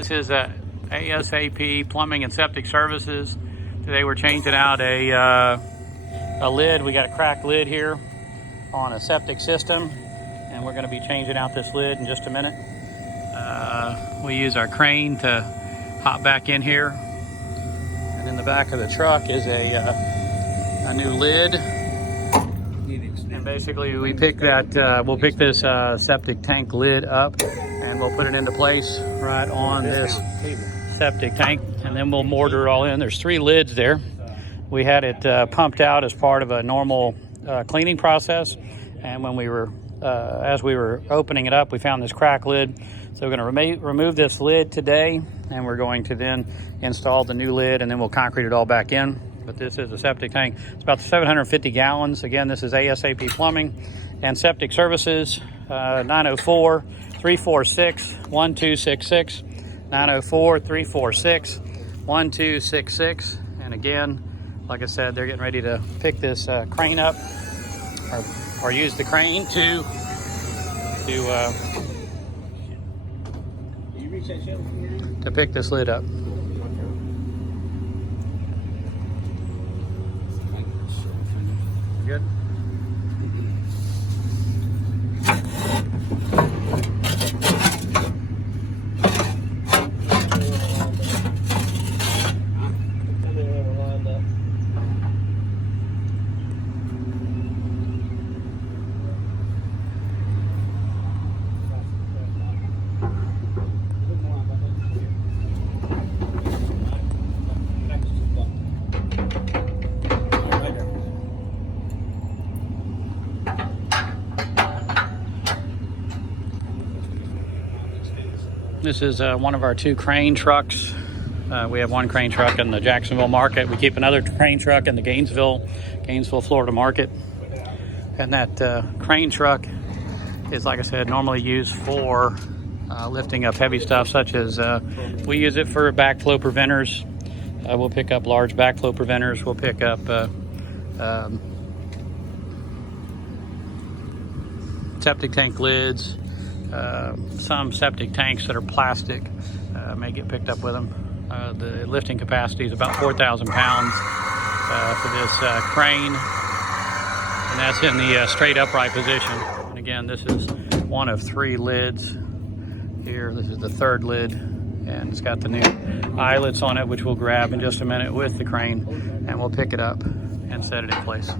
This is ASAP Plumbing and Septic Services. Today we're changing out a lid. We got a cracked lid here on a septic system, and we're going to be changing out this lid in just a minute. We use our crane to hop back in here, and in the back of the truck is a new lid. And basically we pick that, we'll pick this septic tank lid up and we'll put it into place right on this septic tank, and then we'll mortar it all in. There's 3 lids there. We had it pumped out as part of a normal cleaning process, and when we were as we were opening it up, we found this crack lid. So we're going to remove this lid today, and we're going to then install the new lid, and then we'll concrete it all back in. But this is a septic tank. It's about 750 gallons. Again, this is ASAP Plumbing and Septic Services, 904-346-1266, 904-346-1266. And again, like I said, they're getting ready to pick this crane up, or use the crane to pick this lid up. Good. This is one of our 2 crane trucks. We have 1 crane truck in the Jacksonville market. We keep another crane truck in the Gainesville, Florida market. And that crane truck is, like I said, normally used for lifting up heavy stuff, such as we use it for backflow preventers. We'll pick up large backflow preventers. We'll pick up septic tank lids. Some septic tanks that are plastic may get picked up with them. The lifting capacity is about 4,000 pounds for this crane, and that's in the straight upright position. And again, this is one of 3 lids here. This is the 3rd lid, and it's got the new eyelets on it, which we'll grab in just a minute with the crane, and we'll pick it up and set it in place.